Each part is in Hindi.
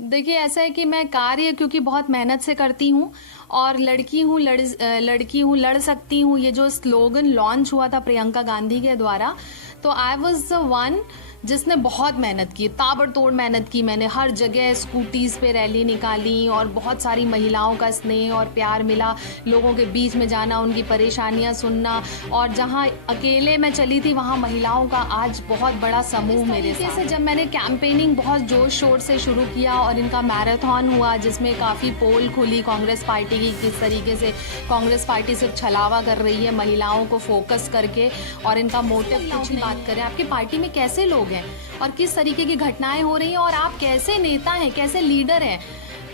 देखिए, ऐसा है कि मैं कार्य क्योंकि बहुत मेहनत से करती हूँ और लड़की हूँ, लड़ सकती हूँ, ये जो स्लोगन लॉन्च हुआ था प्रियंका गांधी के द्वारा, तो आई वॉज द वन जिसने बहुत मेहनत की, ताबड़तोड़ मेहनत की। मैंने हर जगह स्कूटीज पे रैली निकाली और बहुत सारी महिलाओं का स्नेह और प्यार मिला, लोगों के बीच में जाना, उनकी परेशानियां सुनना, और जहां अकेले मैं चली थी वहां महिलाओं का आज बहुत बड़ा समूह मेरे साथ से। जब मैंने कैंपेनिंग बहुत जोर शोर से शुरू किया और इनका मैराथन हुआ जिसमें काफ़ी पोल खुली कांग्रेस पार्टी की, किस तरीके से कांग्रेस पार्टी सिर्फ छलावा कर रही है महिलाओं को फोकस करके, और इनका मोटिव कुछ नहीं। बात करें आपकी पार्टी में कैसे लोग हैं और किस तरीके की घटनाएं हो रही हैं और आप कैसे नेता हैं, कैसे लीडर हैं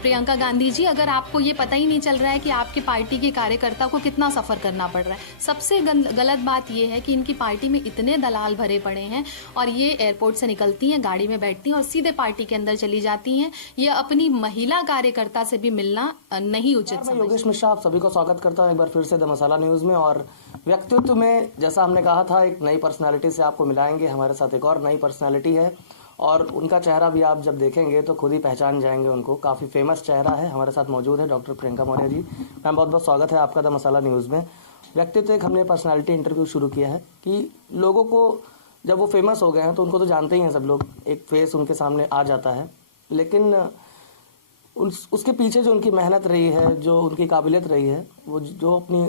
प्रियंका गांधी जी, अगर आपको ये पता ही नहीं चल रहा है कि आपकी पार्टी के कार्यकर्ता को कितना सफर करना पड़ रहा है। सबसे गलत बात यह है कि इनकी पार्टी में इतने दलाल भरे पड़े हैं और ये एयरपोर्ट से निकलती हैं, गाड़ी में बैठती हैं और सीधे पार्टी के अंदर चली जाती हैं। ये अपनी महिला कार्यकर्ता से भी मिलना नहीं उचित समझती। योगेश मिश्रा, आप सभी को स्वागत करता हूं एक बार फिर से द मसाला न्यूज में। और व्यक्तित्व में जैसा हमने कहा था, एक नई पर्सनालिटी से आपको मिलाएंगे। हमारे साथ एक और नई पर्सनालिटी है और उनका चेहरा भी आप जब देखेंगे तो खुद ही पहचान जाएंगे उनको। काफ़ी फेमस चेहरा है। हमारे साथ मौजूद है डॉक्टर प्रियंका मौर्य जी। मैम, बहुत बहुत स्वागत है आपका द मसाला न्यूज़ में। व्यक्तित्व एक हमने पर्सनालिटी इंटरव्यू शुरू किया है कि लोगों को जब वो फेमस हो गए हैं तो उनको तो जानते ही हैं सब लोग, एक फेस उनके सामने आ जाता है, लेकिन उसके पीछे जो उनकी मेहनत रही है, जो उनकी काबिलियत रही है, वो जो अपनी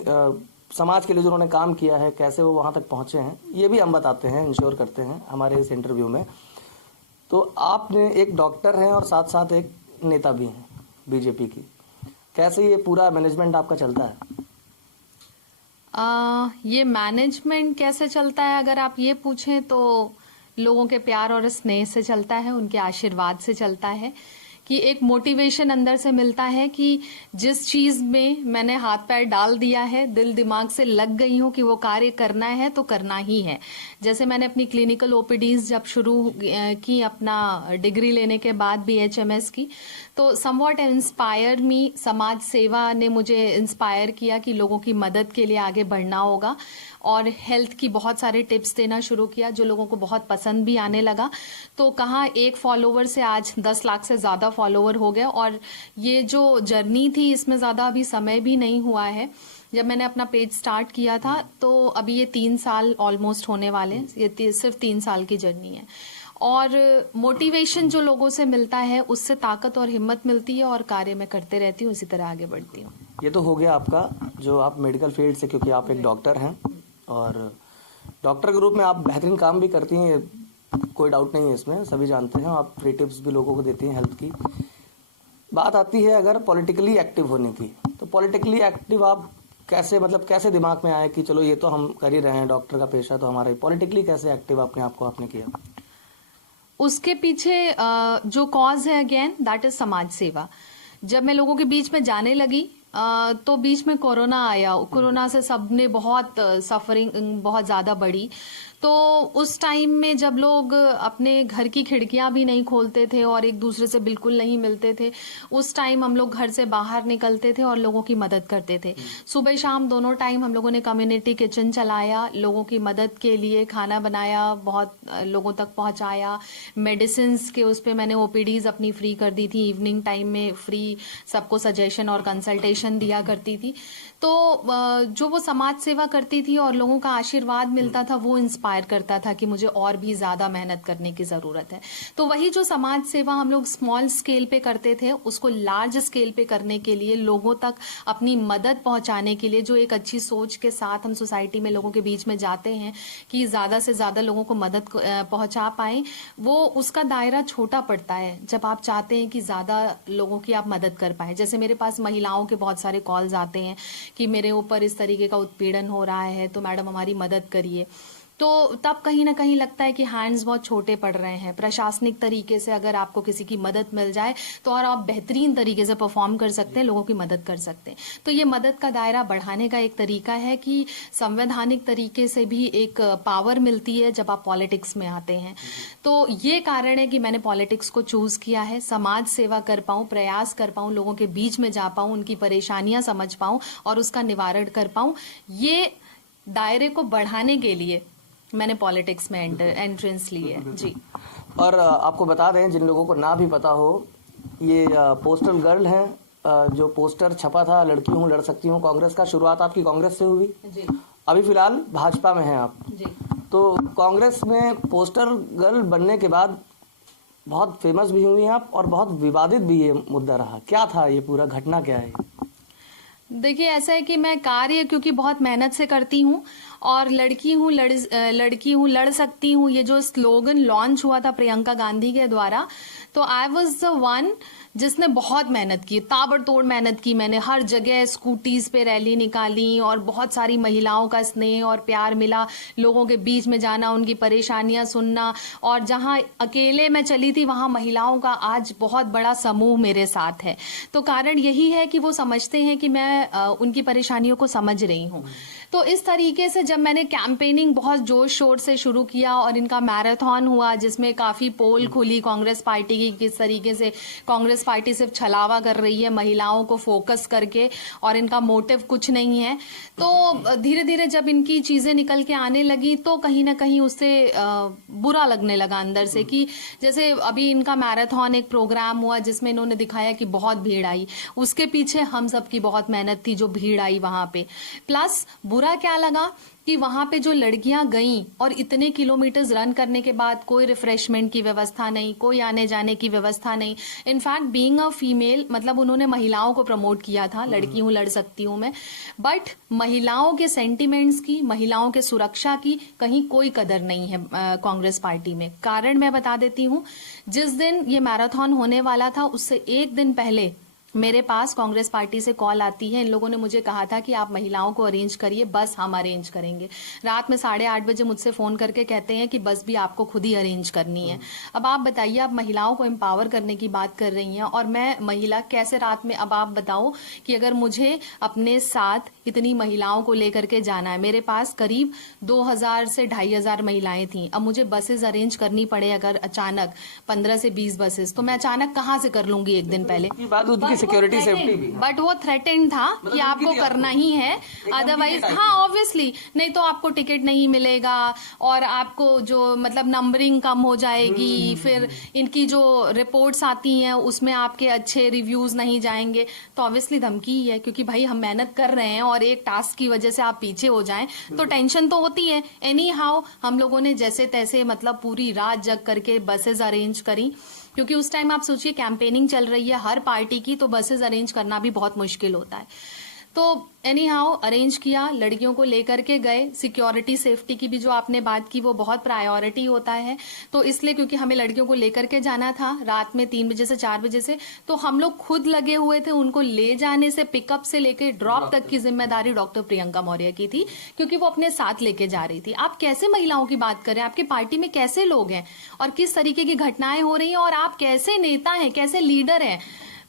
समाज के लिए जो उन्होंने काम किया है, कैसे वो वहाँ तक पहुँचे हैं, ये भी हम बताते हैं, इंश्योर करते हैं हमारे इस इंटरव्यू में। तो आपने एक डॉक्टर हैं और साथ साथ एक नेता भी हैं बीजेपी की। कैसे ये पूरा मैनेजमेंट आपका चलता है? ये मैनेजमेंट कैसे चलता है अगर आप ये पूछें तो लोगों के प्यार और स्नेह से चलता है, उनके आशीर्वाद से चलता है, कि एक मोटिवेशन अंदर से मिलता है कि जिस चीज में मैंने हाथ पैर डाल दिया है, दिल दिमाग से लग गई हूँ कि वो कार्य करना है तो करना ही है। जैसे मैंने अपनी क्लिनिकल ओपीडीज जब शुरू की अपना डिग्री लेने के बाद BHMS की, तो समवॉट इंस्पायर्ड मी, समाज सेवा ने मुझे इंस्पायर किया कि लोगों की मदद के लिए आगे बढ़ना होगा, और हेल्थ की बहुत सारे टिप्स देना शुरू किया जो लोगों को बहुत पसंद भी आने लगा। तो कहाँ एक फॉलोवर से आज 10 लाख से ज़्यादा फॉलोवर हो गए, और ये जो जर्नी थी इसमें ज़्यादा अभी समय भी नहीं हुआ है। जब मैंने अपना पेज स्टार्ट किया था तो अभी ये 3 साल ऑलमोस्ट होने वाले हैं, ये सिर्फ 3 साल की जर्नी है। और मोटिवेशन जो लोगों से मिलता है उससे ताकत और हिम्मत मिलती है और कार्य में करते रहती हूँ, इसी तरह आगे बढ़ती हूँ। ये तो हो गया आपका जो आप मेडिकल फील्ड से, क्योंकि आप एक डॉक्टर हैं और डॉक्टर के रूप में आप बेहतरीन काम भी करती हैं, कोई डाउट नहीं है इसमें, सभी जानते हैं। आप फ्री टिप्स भी लोगों को देती हैं हेल्थ की। बात आती है अगर पॉलिटिकली एक्टिव होने की, तो पॉलिटिकली एक्टिव आप कैसे, मतलब कैसे दिमाग में आए कि चलो ये तो हम कर ही रहे हैं, डॉक्टर का पेशा तो हमारा ही, पॉलिटिकली कैसे एक्टिव अपने आप को आपने किया? उसके पीछे जो कॉज है अगेन दैट इज समाज सेवा। जब मैं लोगों के बीच में जाने लगी तो बीच में कोरोना आया, कोरोना से सबने बहुत सफरिंग बहुत ज्यादा बढ़ी। तो उस टाइम में जब लोग अपने घर की खिड़कियां भी नहीं खोलते थे और एक दूसरे से बिल्कुल नहीं मिलते थे, उस टाइम हम लोग घर से बाहर निकलते थे और लोगों की मदद करते थे। सुबह शाम दोनों टाइम हम लोगों ने कम्युनिटी किचन चलाया, लोगों की मदद के लिए खाना बनाया, बहुत लोगों तक पहुंचाया। मेडिसिन के उस पर मैंने ओपीडीज अपनी फ्री कर दी थी, इवनिंग टाइम में फ्री सबको सजेशन और कंसल्टेशन दिया करती थी। तो जो वो समाज सेवा करती थी और लोगों का आशीर्वाद मिलता था, वो इंस्पायर करता था कि मुझे और भी ज्यादा मेहनत करने की जरूरत है। तो वही जो समाज सेवा हम लोग स्मॉल स्केल पे करते थे, उसको लार्ज स्केल पे करने के लिए, लोगों तक अपनी मदद पहुंचाने के लिए, जो एक अच्छी सोच के साथ हम सोसाइटी में लोगों के बीच में जाते हैं कि ज्यादा से ज्यादा लोगों को मदद पहुंचा पाए, वो उसका दायरा छोटा पड़ता है जब आप चाहते हैं कि ज्यादा लोगों की आप मदद कर पाए। जैसे मेरे पास महिलाओं के बहुत सारे कॉल्स आते हैं कि मेरे ऊपर इस तरीके का उत्पीड़न हो रहा है तो मैडम हमारी मदद करिए। तो तब कहीं ना कहीं लगता है कि हैंड्स बहुत छोटे पड़ रहे हैं। प्रशासनिक तरीके से अगर आपको किसी की मदद मिल जाए तो और आप बेहतरीन तरीके से परफॉर्म कर सकते हैं, लोगों की मदद कर सकते हैं। तो ये मदद का दायरा बढ़ाने का एक तरीका है कि संवैधानिक तरीके से भी एक पावर मिलती है जब आप पॉलिटिक्स में आते हैं। तो ये कारण है कि मैंने पॉलिटिक्स को चूज किया है, समाज सेवा कर पाऊं, प्रयास कर पाऊं, लोगों के बीच में जा पाऊं, उनकी परेशानियां समझ पाऊं और उसका निवारण कर पाऊं। ये दायरे को बढ़ाने के लिए मैंने पॉलिटिक्स में एंट्रेंस ली है जी। और आपको बता दें जिन लोगों को ना भी पता हो, ये पोस्टर गर्ल हैं, जो पोस्टर छपा था लड़की हूँ लड़ सकती हूँ कांग्रेस का, शुरुआत आपकी कांग्रेस से हुई, जी अभी फिलहाल भाजपा में हैं आप। जी। तो कांग्रेस में पोस्टर गर्ल बनने के बाद बहुत फेमस भी हुई हैं आप, और बहुत विवादित भी ये मुद्दा रहा। क्या था ये पूरा घटना, क्या है? देखिए, ऐसा है कि मैं कार्य क्योंकि बहुत मेहनत से करती हूँ, और लड़की हूँ लड़ सकती हूँ, ये जो स्लोगन लॉन्च हुआ था प्रियंका गांधी के द्वारा, तो आई वाज द वन जिसने बहुत मेहनत की, ताबड़तोड़ मेहनत की। मैंने हर जगह स्कूटीज पे रैली निकाली और बहुत सारी महिलाओं का स्नेह और प्यार मिला, लोगों के बीच में जाना, उनकी परेशानियां सुनना, और जहां अकेले मैं चली थी वहां महिलाओं का आज बहुत बड़ा समूह मेरे साथ है। तो कारण यही है कि वो समझते हैं कि मैं उनकी परेशानियों को समझ रही हूँ। तो इस तरीके से जब मैंने कैंपेनिंग बहुत जोश शोर से शुरू किया और इनका मैराथन हुआ जिसमें काफी पोल खुली कांग्रेस पार्टी की, किस तरीके से कांग्रेस पार्टी सिर्फ छलावा कर रही है महिलाओं को फोकस करके और इनका मोटिव कुछ नहीं है, तो धीरे धीरे जब इनकी चीजें निकल के आने लगी तो कहीं ना कहीं उससे बुरा लगने लगा अंदर से, कि जैसे अभी इनका मैराथन एक प्रोग्राम हुआ जिसमें इन्होंने दिखाया कि बहुत भीड़ आई, उसके पीछे हम सब की बहुत मेहनत थी जो भीड़ आई वहां पे। प्लस बुरा क्या लगा कि वहां पे जो लड़कियां गईं और इतने किलोमीटर्स रन करने के बाद कोई रिफ्रेशमेंट की व्यवस्था नहीं, कोई आने जाने की व्यवस्था नहीं। इनफैक्ट बीइंग अ फीमेल, मतलब उन्होंने महिलाओं को प्रमोट किया था, लड़की हूं लड़ सकती हूं मैं, बट महिलाओं के सेंटिमेंट्स की, महिलाओं के सुरक्षा की कहीं कोई कदर नहीं है कांग्रेस पार्टी में। कारण मैं बता देती हूं, जिस दिन ये मैराथन होने वाला था उससे एक दिन पहले मेरे पास कांग्रेस पार्टी से कॉल आती है। इन लोगों ने मुझे कहा था कि आप महिलाओं को अरेंज करिए, बस हम अरेंज करेंगे। रात में 8:30 बजे मुझसे फोन करके कहते हैं कि बस भी आपको खुद ही अरेंज करनी है। अब आप बताइए, आप महिलाओं को एम्पावर करने की बात कर रही हैं और मैं महिला कैसे रात में, अब आप बताओ कि अगर मुझे अपने साथ इतनी महिलाओं को लेकर के जाना है, मेरे पास करीब 2000 से 2500 महिलाएं थी, अब मुझे बसेस अरेंज करनी पड़े अगर अचानक 15 से 20 बसेस, तो मैं अचानक कहाँ से कर लूंगी एक दिन पहले। सिक्योरिटी सेफ्टी भी, बट वो थ्रेटेंड था कि आपको करना ही है, अदरवाइज हाँ ऑब्वियसली नहीं तो आपको टिकट नहीं मिलेगा और आपको जो मतलब नंबरिंग कम हो जाएगी, फिर इनकी जो रिपोर्ट्स आती हैं उसमें आपके अच्छे रिव्यूज नहीं जाएंगे। तो ऑब्वियसली धमकी ही है, क्योंकि भाई हम मेहनत कर रहे हैं और एक टास्क की वजह से आप पीछे हो जाएं तो टेंशन तो होती है। एनी हाउ हम लोगों ने जैसे तैसे मतलब पूरी रात जग करके बसेस अरेंज करी, क्योंकि उस टाइम आप सोचिए कैंपेनिंग चल रही है हर पार्टी की, तो बसेस अरेंज करना भी बहुत मुश्किल होता है। तो एनी हाउ अरेंज किया, लड़कियों को लेकर के गए। सिक्योरिटी सेफ्टी की भी जो आपने बात की वो बहुत प्रायोरिटी होता है, तो इसलिए क्योंकि हमें लड़कियों को लेकर के जाना था रात में 3 बजे से 4 बजे से, तो हम लोग खुद लगे हुए थे। उनको ले जाने से, पिकअप से लेकर ड्रॉप तक की जिम्मेदारी डॉक्टर प्रियंका मौर्य की थी, क्योंकि वो अपने साथ लेके जा रही थी। आप कैसे महिलाओं की बात करें, आपकी पार्टी में कैसे लोग हैं और किस तरीके की घटनाएं हो रही हैं, और आप कैसे नेता हैं, कैसे लीडर हैं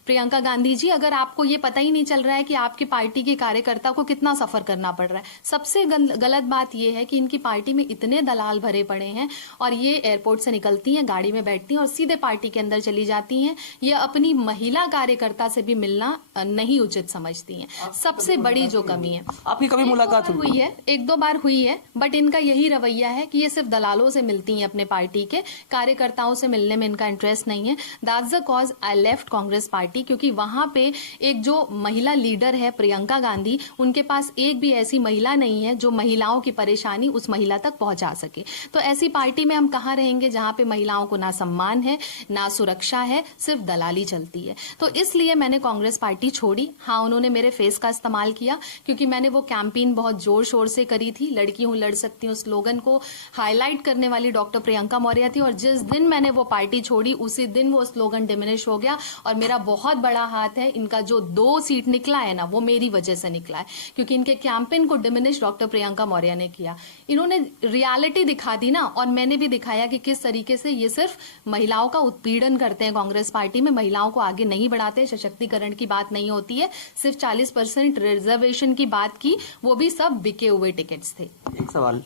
प्रियंका गांधी जी, अगर आपको ये पता ही नहीं चल रहा है कि आपकी पार्टी के कार्यकर्ता को कितना सफर करना पड़ रहा है। सबसे गलत बात यह है कि इनकी पार्टी में इतने दलाल भरे पड़े हैं और ये एयरपोर्ट से निकलती हैं, गाड़ी में बैठती हैं और सीधे पार्टी के अंदर चली जाती हैं। ये अपनी महिला कार्यकर्ता से भी मिलना नहीं उचित समझती हैं। सबसे बड़ी जो कमी है, आपकी कभी मुलाकात हुई है, 1-2 बार हुई है, बट इनका यही रवैया है कि ये सिर्फ दलालों से मिलती हैं, अपने पार्टी के कार्यकर्ताओं से मिलने में इनका इंटरेस्ट नहीं है। That's the cause I left Congress party, क्योंकि वहां पे एक जो महिला लीडर है प्रियंका गांधी, उनके पास एक भी ऐसी महिला नहीं है जो महिलाओं की परेशानी उस महिला तक पहुंचा सके। तो ऐसी पार्टी में हम कहां रहेंगे जहां पे महिलाओं को ना सम्मान है, ना सुरक्षा है, सिर्फ दलाली चलती है। तो इसलिए मैंने कांग्रेस पार्टी छोड़ी। हाँ, उन्होंने मेरे फेस का इस्तेमाल किया, क्योंकि मैंने वो कैंपेन बहुत जोर शोर से करी थी। लड़की हूं लड़ सकती हूं स्लोगन को हाईलाइट करने वाली डॉक्टर प्रियंका मौर्य थी, और जिस दिन मैंने वो पार्टी छोड़ी उसी दिन वो स्लोगन डिमिनिश हो गया। और मेरा बहुत बड़ा हाथ है, इनका जो 2 सीट निकला है ना, वो मेरी वजह से निकला है, क्योंकि इनके कैंपेन को डिमिनिश डॉक्टर प्रियंका मौर्य ने किया। इन्होंने रियलिटी दिखा दी ना, और मैंने भी दिखाया कि किस तरीके से ये सिर्फ महिलाओं का उत्पीड़न करते हैं। कांग्रेस पार्टी में महिलाओं को आगे नहीं बढ़ाते, सशक्तिकरण की बात नहीं होती है, सिर्फ 40% रिजर्वेशन की बात की, वो भी सब बिके हुए टिकट्स थे। एक सवाल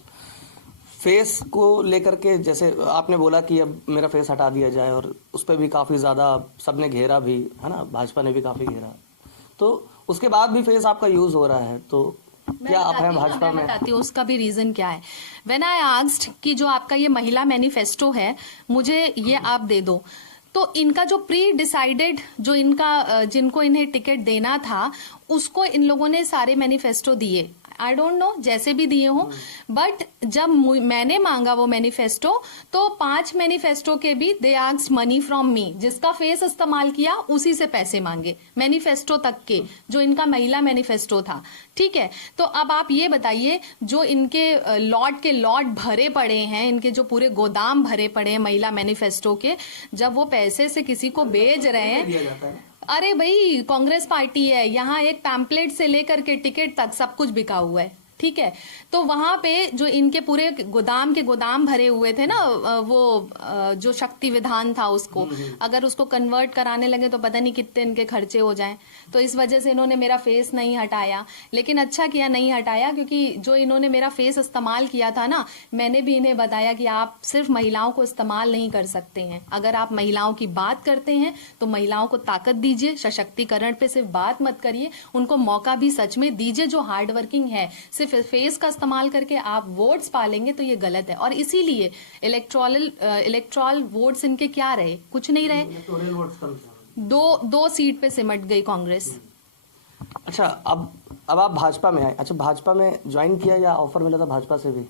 फेस को लेकर के, जैसे आपने बोला कि अब मेरा फेस हटा दिया जाए, और उस पर भी काफी ज्यादा सबने घेरा भी है ना, भाजपा ने भी काफी घेरा, तो उसके बाद भी फेस आपका यूज हो रहा है, तो क्या आप हैं भाजपा में? बताती हूँ उसका भी रीजन क्या है। व्हेन आई आस्क्ड कि जो आपका ये महिला मैनिफेस्टो है, मुझे ये आप दे दो, तो इनका जो प्री डिसाइडेड जो इनका जिनको इन्हें टिकट देना था उसको इन लोगों ने सारे मैनिफेस्टो दिए, आई डोंट नो जैसे भी दिए हो, बट जब मैंने मांगा वो मैनिफेस्टो तो 5 मैनिफेस्टो के भी they asked money from me, जिसका फेस इस्तेमाल किया उसी से पैसे मांगे मैनिफेस्टो तक के, जो इनका महिला मैनिफेस्टो था। ठीक है, तो अब आप ये बताइए जो इनके लॉट के लॉट भरे पड़े हैं, इनके जो पूरे गोदाम भरे पड़े हैं महिला मैनिफेस्टो के, जब वो पैसे से किसी को बेच रहे हैं, अरे भाई कांग्रेस पार्टी है, यहाँ एक पैम्पलेट से लेकर के टिकट तक सब कुछ बिका हुआ है। ठीक है, तो वहां पे जो इनके पूरे गोदाम के गोदाम भरे हुए थे ना, वो जो शक्ति विधान था उसको अगर उसको कन्वर्ट कराने लगे तो पता नहीं कितने इनके खर्चे हो जाएं, तो इस वजह से इन्होंने मेरा फेस नहीं हटाया। लेकिन अच्छा किया नहीं हटाया, क्योंकि जो इन्होंने मेरा फेस इस्तेमाल किया था ना, मैंने भी इन्हें बताया कि आप सिर्फ महिलाओं को इस्तेमाल नहीं कर सकते हैं, अगर आप महिलाओं की बात करते हैं तो महिलाओं को ताकत दीजिए, सशक्तिकरण पे सिर्फ बात मत करिए, उनको मौका भी सच में दीजिए। जो हार्ड वर्किंग है, सिर्फ फेस का इस्तेमाल करके आप वोट्स पालेंगे तो ये गलत है। और इसीलिए इलेक्ट्रॉल वोट्स इनके क्या रहे, कुछ नहीं रहे, दो सीट पे सिमट गई कांग्रेस। अच्छा, अब आप भाजपा में आए। अच्छा, भाजपा में ज्वाइन किया या ऑफर मिला था भाजपा से भी?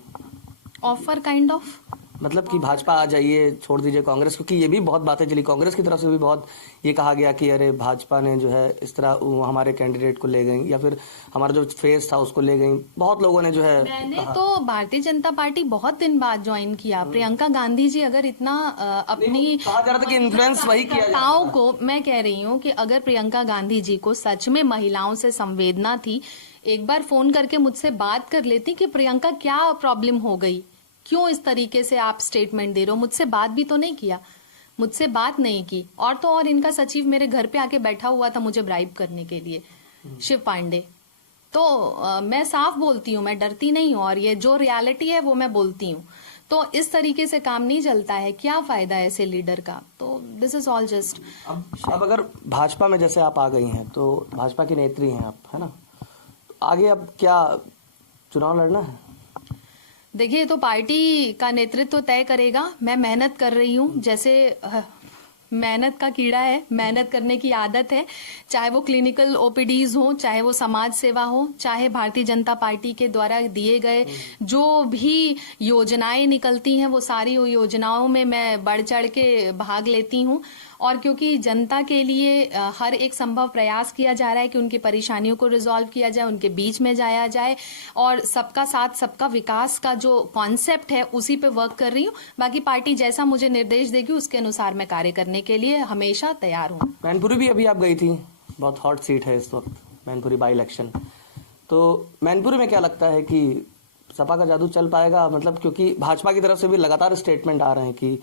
ऑफर काइंड ऑफ, मतलब कि भाजपा आ जाइए, छोड़ दीजिए कांग्रेस, क्योंकि ये भी बहुत बातें चली कांग्रेस की तरफ से भी, बहुत ये कहा गया कि अरे भाजपा ने जो है इस तरह हमारे कैंडिडेट को ले गई या फिर हमारा जो फेस था उसको ले गई, बहुत लोगों ने जो है। मैंने तो भारतीय जनता पार्टी बहुत दिन बाद ज्वाइन किया। प्रियंका गांधी जी अगर इतना अपनी कहा जा रहा था कि इन्फ्लुएंस वही किया कार्यकर्ताओं को, मैं कह रही हूँ कि अगर प्रियंका गांधी जी को सच में महिलाओं से संवेदना थी, एक बार फोन करके मुझसे बात कर लेती कि प्रियंका क्या प्रॉब्लम हो गई, क्यों इस तरीके से आप स्टेटमेंट दे रहे हो। मुझसे बात भी तो नहीं किया, मुझसे बात नहीं की। और तो और इनका सचिव मेरे घर पे आके बैठा हुआ था मुझे ब्राइब करने के लिए, शिव पांडे। तो मैं साफ बोलती हूँ, मैं डरती नहीं हूँ, और ये जो रियलिटी है वो मैं बोलती हूँ। तो इस तरीके से काम नहीं चलता है, क्या फायदा है ऐसे लीडर का। तो दिस इज ऑल जस्ट। अब अगर भाजपा में जैसे आप आ गई हैं तो भाजपा की नेत्री हैं आप, है ना, तो आगे अब क्या चुनाव लड़ना है? देखिए, तो पार्टी का नेतृत्व तय करेगा। मैं मेहनत कर रही हूँ, जैसे मेहनत का कीड़ा है, मेहनत करने की आदत है, चाहे वो क्लिनिकल ओपीडीज हो, चाहे वो समाज सेवा हो, चाहे भारतीय जनता पार्टी के द्वारा दिए गए जो भी योजनाएं निकलती हैं वो सारी योजनाओं में मैं बढ़ चढ़ के भाग लेती हूँ। और क्योंकि जनता के लिए हर एक संभव प्रयास किया जा रहा है कि उनकी परेशानियों को रिजॉल्व किया जाए, उनके बीच में जाया जाए, और सबका साथ सबका विकास का जो कॉन्सेप्ट है उसी पे वर्क कर रही हूँ। बाकी पार्टी जैसा मुझे निर्देश देगी उसके अनुसार मैं कार्य करने के लिए हमेशा तैयार हूँ। मैनपुरी भी अभी आप गई थी, बहुत हॉट सीट है इस वक्त मैनपुरी बाई इलेक्शन। तो मैनपुरी में क्या लगता है कि सपा का जादू चल पाएगा? मतलब क्योंकि भाजपा की तरफ से भी लगातार स्टेटमेंट आ रहे हैं कि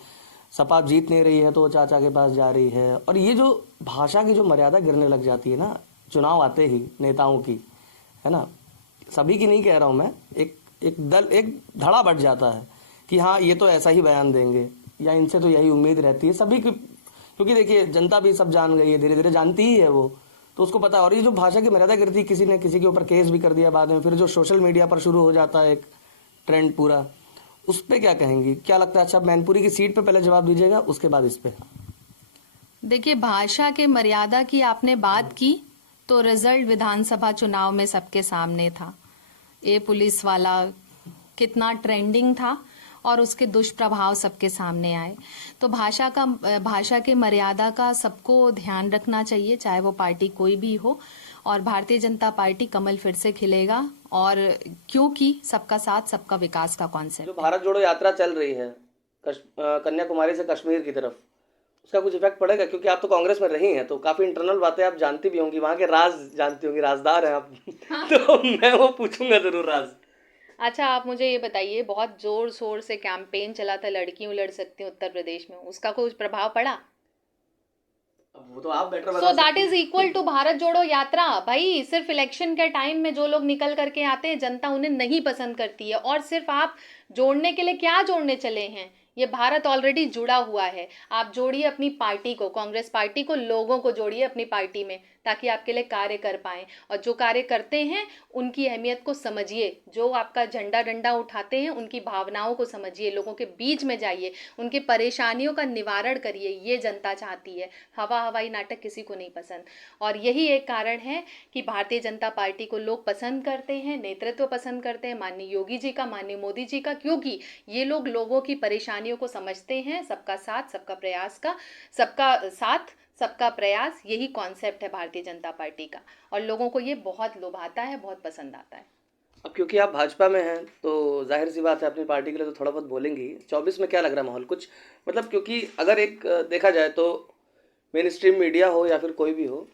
सपा जीत नहीं रही है तो वो चाचा के पास जा रही है, और ये जो भाषा की जो मर्यादा गिरने लग जाती है ना चुनाव आते ही नेताओं की, है ना, सभी की नहीं कह रहा हूं मैं, एक धड़ा बढ़ जाता है कि हाँ ये तो ऐसा ही बयान देंगे या इनसे तो यही उम्मीद रहती है सभी की, क्योंकि देखिए जनता भी सब जान गई है, धीरे धीरे जानती ही है वो, तो उसको पता है। और ये जो भाषा की मर्यादा गिरती, किसी ने किसी के ऊपर केस भी कर दिया बाद में, फिर जो सोशल मीडिया पर शुरू हो जाता है एक ट्रेंड पूरा, उस पे क्या कहेंगी? क्या लगता है? अच्छा, मैनपुरी की सीट पे पहले जवाब दीजिएगा, उसके बाद इस पे। देखिए, भाषा के मर्यादा की आपने बात की तो रिजल्ट विधानसभा चुनाव में सबके सामने था। ये पुलिस वाला कितना ट्रेंडिंग था और उसके दुष्प्रभाव सबके सामने आए। तो भाषा के मर्यादा का सबको ध्यान रखना चाहिए, चाहे वो पार्टी कोई भी हो। और भारतीय जनता पार्टी कमल फिर से खिलेगा, और क्योंकि सबका साथ सबका विकास का कॉन्सेप्ट। जो भारत जोड़ो यात्रा चल रही है कन्याकुमारी से कश्मीर की तरफ, उसका कुछ इफेक्ट पड़ेगा? क्योंकि आप तो कांग्रेस में रही हैं तो काफी इंटरनल बातें आप जानती भी होंगी, वहाँ के राज जानती होंगी, राजदार हैं आप। तो मैं वो पूछूंगा जरूर राज। अच्छा, आप मुझे ये बताइए, बहुत जोर शोर से कैंपेन चला था लड़कियों लड़ सकती हैं उत्तर प्रदेश में, उसका कुछ प्रभाव पड़ा? अब वो तो आप बेटर बता so that is equal to Bharat Jodo Yatra. भाई, सिर्फ इलेक्शन के टाइम में जो लोग निकल करके आते हैं जनता उन्हें नहीं पसंद करती है, और सिर्फ आप जोड़ने के लिए क्या जोड़ने चले हैं? ये भारत ऑलरेडी जुड़ा हुआ है। आप जोड़िए अपनी पार्टी को, कांग्रेस पार्टी को, लोगों को जोड़िए अपनी पार्टी में, ताकि आपके लिए कार्य कर पाएं। और जो कार्य करते हैं उनकी अहमियत को समझिए, जो आपका झंडा डंडा उठाते हैं उनकी भावनाओं को समझिए, लोगों के बीच में जाइए, उनकी परेशानियों का निवारण करिए। ये जनता चाहती है, हवा हवाई नाटक किसी को नहीं पसंद। और यही एक कारण है कि भारतीय जनता पार्टी को लोग पसंद करते हैं, नेतृत्व पसंद करते हैं, माननीय योगी जी का, माननीय मोदी जी का, क्योंकि ये लोग लोगों की परेशानियों को समझते हैं। सबका साथ सबका प्रयास का, सबका साथ सबका प्रयास, यही कॉन्सेप्ट है भारतीय जनता पार्टी का, और लोगों को ये बहुत लुभाता है, बहुत पसंद आता है। अब क्योंकि आप भाजपा में हैं तो जाहिर सी बात है अपनी पार्टी के लिए तो थोड़ा बहुत बोलेंगी। 24 में क्या लग रहा है माहौल कुछ, मतलब क्योंकि अगर एक देखा जाए तो मेन स्ट्रीम मीडिया हो या फिर कोई भी हो,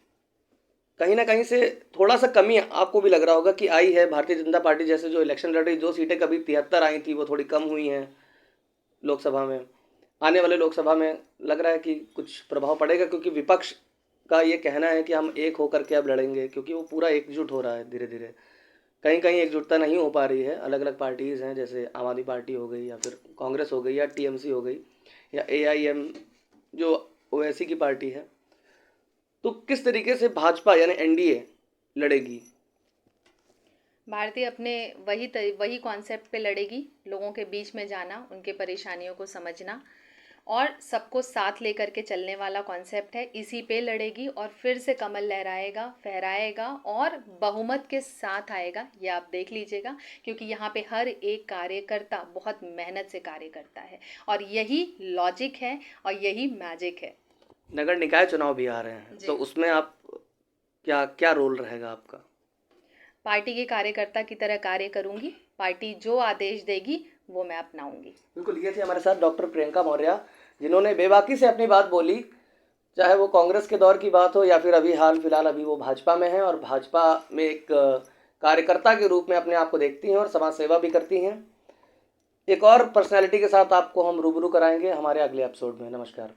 कहीं ना कहीं से थोड़ा सा कमी आपको भी लग रहा होगा कि आई है। भारतीय जनता पार्टी जैसे जो इलेक्शन लड़ रही, जो सीटें कभी 73 आई थी वो थोड़ी कम हुई हैं लोकसभा में, आने वाले लोकसभा में लग रहा है कि कुछ प्रभाव पड़ेगा, क्योंकि विपक्ष का ये कहना है कि हम एक होकर के अब लड़ेंगे, क्योंकि वो पूरा एकजुट हो रहा है धीरे धीरे। कहीं कहीं एकजुटता नहीं हो पा रही है, अलग अलग पार्टीज़ हैं, जैसे आम आदमी पार्टी हो गई या फिर कांग्रेस हो गई या टीएमसी हो गई या एआईएम जो ओवैसी की पार्टी है। तो किस तरीके से भाजपा यानी एनडीए लड़ेगी? भारतीय अपने वही कॉन्सेप्ट पे लड़ेगी, लोगों के बीच में जाना, उनके परेशानियों को समझना और सबको साथ लेकर के चलने वाला कॉन्सेप्ट है। इसी पे लड़ेगी और फिर से कमल लहराएगा, फहराएगा और बहुमत के साथ आएगा, ये आप देख लीजिएगा। क्योंकि यहाँ पे हर एक कार्यकर्ता बहुत मेहनत से कार्य करता है और यही लॉजिक है और यही मैजिक है। नगर निकाय चुनाव भी आ रहे हैं, तो उसमें आप क्या क्या रोल रहेगा आपका? पार्टी के कार्यकर्ता की तरह कार्य करूंगी, पार्टी जो आदेश देगी वो मैं अपनाऊंगी। बिल्कुल, ये थे हमारे साथ डॉक्टर प्रियंका मौर्य, जिन्होंने बेबाकी से अपनी बात बोली, चाहे वो कांग्रेस के दौर की बात हो या फिर अभी हाल फिलहाल अभी वो भाजपा में हैं और भाजपा में एक कार्यकर्ता के रूप में अपने आप को देखती हैं और समाज सेवा भी करती हैं। एक और पर्सनैलिटी के साथ आपको हम रूबरू कराएंगे हमारे अगले एपिसोड में। नमस्कार।